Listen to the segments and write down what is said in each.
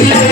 Ah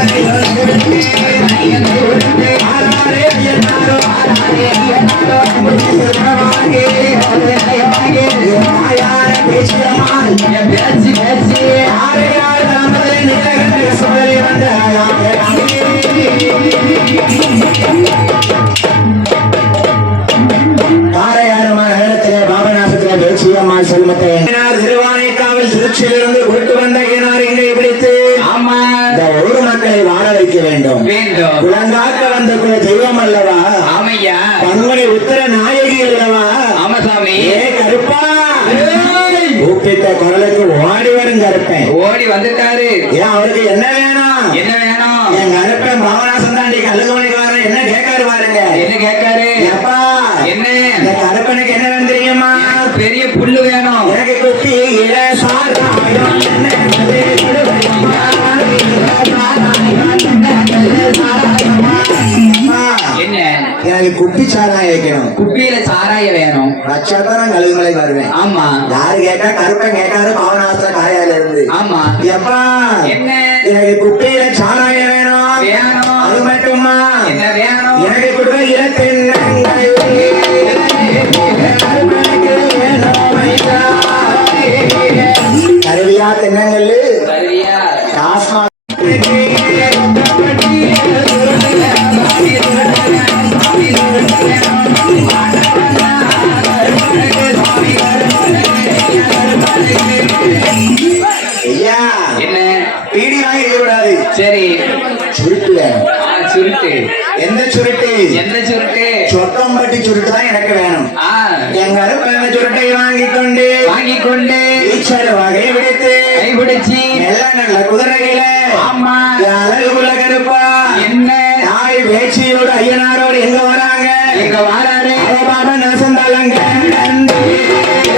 I'm Yeah. கூப்பிட்ட குரலுக்கு ஓடி வரும் கருப்பேன். ஓடி வந்துட்டாரு. ஏன் அவருக்கு என்ன வேணும்? என்ன வேணும்? என் கருப்பன் பாவனாசம் தாண்டி கல்லுகமணிக்காரன் என்ன கேட்காரு பாருங்க. என்ன கேட்காரு? எப்பா என்ன? இந்த கருப்பனுக்கு என்ன வேணும் தெரியுமா? பெரிய புல்லு வேணும். எனக்கு குத்தி இள சாராயம் என்னது எனக்கு குட்டி சாராயம் வைக்கணும். குப்பியில சாராய வேணும். வச்சாதான் நான் கழுகுமலை வருவேன். ஆமா. யாரு கேட்டா கருப்பன் கேட்டாரு பாவனாசன காயால இருந்து ஆமா. எப்பா? என்ன? எனக்கு குப்பியில சரி. சுருட்டு. வேணும் ஆ, சுருட்டு. எந்த சுருட்டு? எந்த சுருட்டு? சொத்தம்பட்டி சுருட்டு தான் எனக்கு வேணும். எங்க அருப்பந்த சுருட்டை வாங்கிக் கொண்டு வாங்கி கொண்டு ஈச்சல் வகை விடுத்து கைபிடிச்சி நல்ல நல்ல குதிரையில. ஆமா. அழகுல கருப்பா. என்ன? தாய் வேச்சியோட ஐயனாரோடு எங்க வராங்க? எங்க வாராரு? பாபா நசந்தாலங்க வாரார்கள்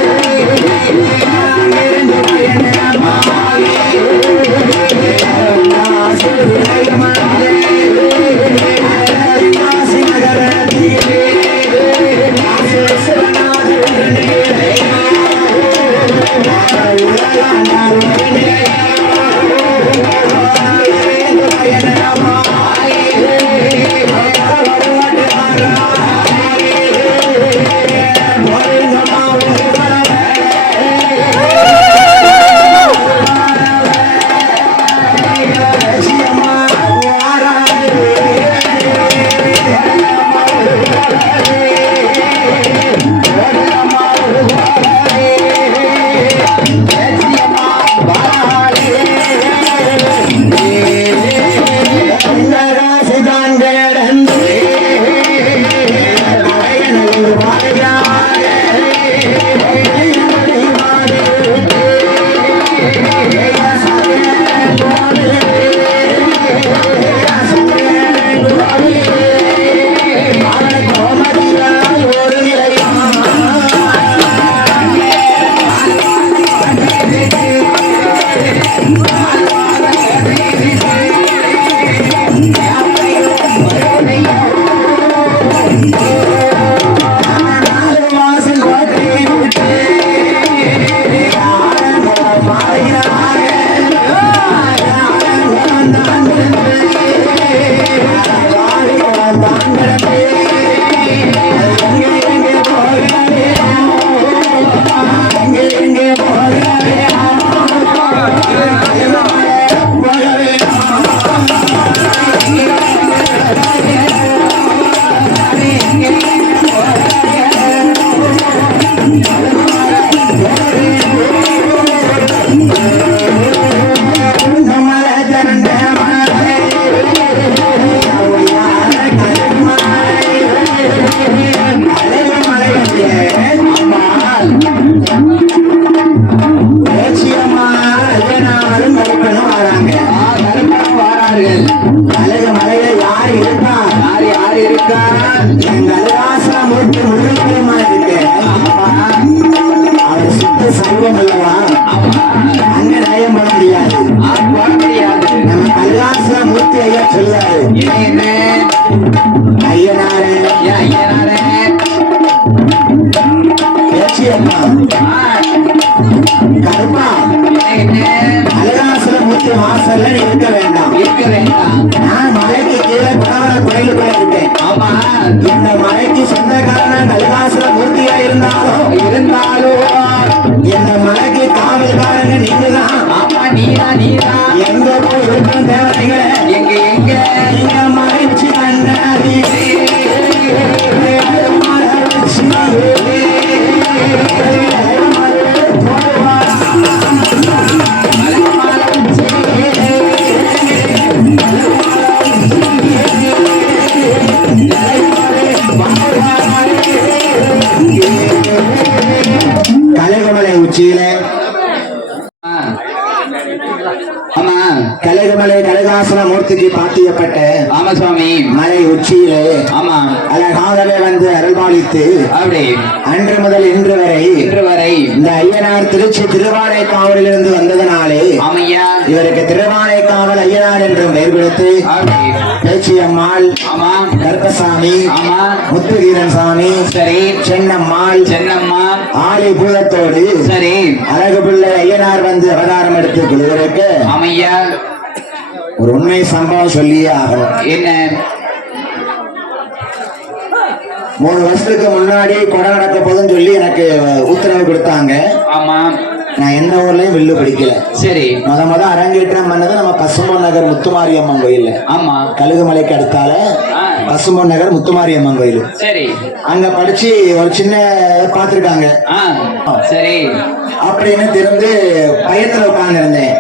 இருந்தாலும் இந்த மலைக்கு காவல்காரங்க நீங்க தான் ஆமா நீதா நீதா எங்க போய் இருக்கும் தேவதைகளை? எங்க எங்க? நீங்க மறைச்சு கண்டாதீரே. கலைகமலை உச்சியில. ஆமா கலைகமலை கனகாசன மூர்த்திக்கு பாத்தியப்பட்ட ஆமா சுவாமி மலை உச்சியிலே ஆமா. அழகாகவே வந்து அருள்பாலித்து அப்படி. அன்று முதல் இன்று வரை இன்று வரை இந்த ஐயனார் திருச்சி திருவானைக்காவலிலிருந்து வந்ததனாலே ஆமையா. இவருக்கு திருவானைக்காவல் ஐயனார் என்றும் பெயர் கொடுத்து அப்படி. பேச்சி அம்மாள் ஆமா கருப்பசாமி ஆமா முத்துவீரன் சாமி சரி. சென்னம்மாள் சென்னம்மா ஆலி பூதத்தோடு சரி. அழகு பிள்ளை ஐயனார் வந்து அவதாரம் எடுத்து கொள்வதற்கு ஆமையா. ஒரு உண்மை சம்பவம் சொல்லியே ஆகணும். என்ன? மூணு வருஷத்துக்கு முன்னாடி கொடை நடக்க போதுன்னு சொல்லி எனக்கு உத்தரவு கொடுத்தாங்க. ஆமா நான் எந்த ஊர்லயும் வில்லு படிக்கல. சரி. முத முத அரங்கேற்றம் பண்ணது நம்ம பசும்பொன் நகர் முத்துமாரியம்மன் கோயில் ஆமா. கழுகுமலைக்கு அடுத்தால. பசும்பொன் நகர் முத்துமாரியம்மன் கோயில். சரி. அங்க படிச்சு ஒரு சின்ன பார்த்திருக்காங்க ஆ. சரி. அப்படின்னு திறந்து பயத்துல உட்கார்ந்து இருந்தேன்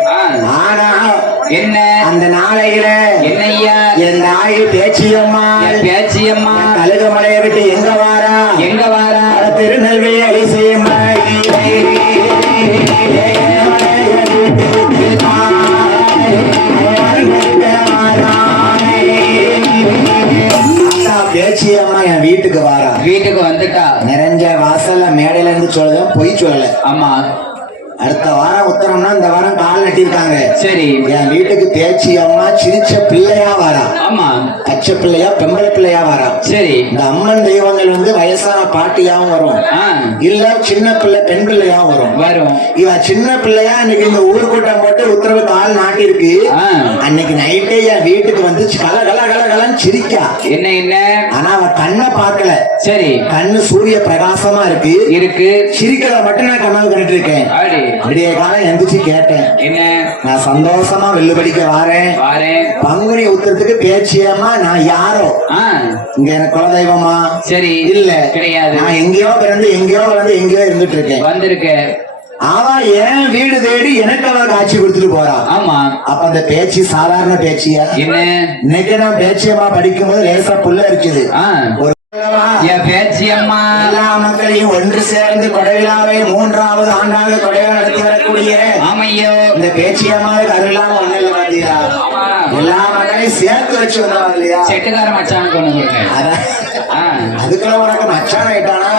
ஆனா என்ன? அந்த நாளையில என்னய்யா? என் தாய் பேச்சியம்மா. பேச்சியம்மா கழுகுமலையை விட்டு எங்க வாரா? எங்க வாரா? திருநெல்வேலி. வீட்டுக்கு வாரா. வீட்டுக்கு வந்துட்டா. நிறைஞ்ச வாசல்ல மேடையில இருந்து சொல்லுதேன் பொய் சொல்லல. ஆமா. அடுத்த வாரம் உத்தரம்னா இந்த வாரம் கால் நட்டிருக்காங்க. சரி. என் வீட்டுக்கு பேச்சி அம்மா சிரிச்ச பிள்ளையா வரா. ஆமா. பச்சை பிள்ளையா பெம்பளை பிள்ளையா வரா. சரி. இந்த அம்மன் தெய்வங்கள் வந்து வயசான பாட்டியாவும் வரும். இல்ல சின்ன பிள்ளை பெண் பிள்ளையாவும் வரும். வரும். இவ சின்ன பிள்ளையா இன்னைக்கு இந்த ஊர்க்கூட்டம் போட்டு உத்தரவு கால் நாட்டிருக்கு. அன்னைக்கு நைட்டே என் வீட்டுக்கு வந்து கல கல கல கலன்னு சிரிக்கா. என்ன என்ன? ஆனா அவ கண்ணை பார்க்கல. சரி. கண்ணு சூரிய பிரகாசமா இருக்கு. இருக்கு. சிரிக்கிறத மட்டும் நான் கனவு கண்டுட்டு இருக்கேன். விடிய காலம் எந்திரிச்சு கேட்டேன். என்ன? நான் சந்தோஷமா வெள்ளு படிக்க வாரேன். வாரேன். பங்குனி உத்தரத்துக்கு பேச்சியம்மா நான் யாரோ? இங்க எனக்கு குலதெய்வமா? சரி. இல்ல. கிடையாது. நான் எங்கேயோ பிறந்து எங்கேயோ வளர்ந்து எங்கேயோ இருந்துட்டு இருக்கேன் வந்திருக்க. அவ என் வீடு தேடி எனக்கு அவ காட்சி கொடுத்துட்டு போறா. ஆமா. அப்ப அந்த பேச்சு சாதாரண பேச்சியா? என்ன? இன்னைக்கு நான் பேச்சியம்மா படிக்கும்போது லேசா புல்ல இருக்குது ஒரு பேச்சியம்மா எல்லா மக்களையும் ஒன்று சேர்ந்து கொடைவிழாவை மூன்றாவது ஆண்டாக கொடைவிழா நடத்தி வரக்கூடிய ஆமையோ. இந்த பேச்சியம்மாவுக்கு அருளாம ஒண்ணு பாத்தீங்களா எல்லா மக்களையும் சேர்த்து வச்சு வந்தவன் இல்லையா? செட்டுக்கார மச்சானுக்கு ஒண்ணு கொடுங்க அதுக்குள்ள உனக்கு மச்சான் ஆயிட்டானா?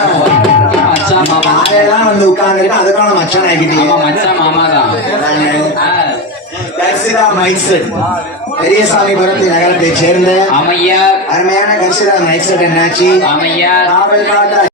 ஆளெல்லாம் வந்து உட்கார்ந்துட்டு அதுக்கான மச்சான் ஆகிட்டீங்க மச்சான் மாமா தான். கர்சிதா மைக்செட் பெரியசாமிபுரத்து நகரத்தை சேர்ந்த ஆமையா அருமையான கர்சிதா மைக்செட் என்னாச்சு ஆமையா காவல் காட்ட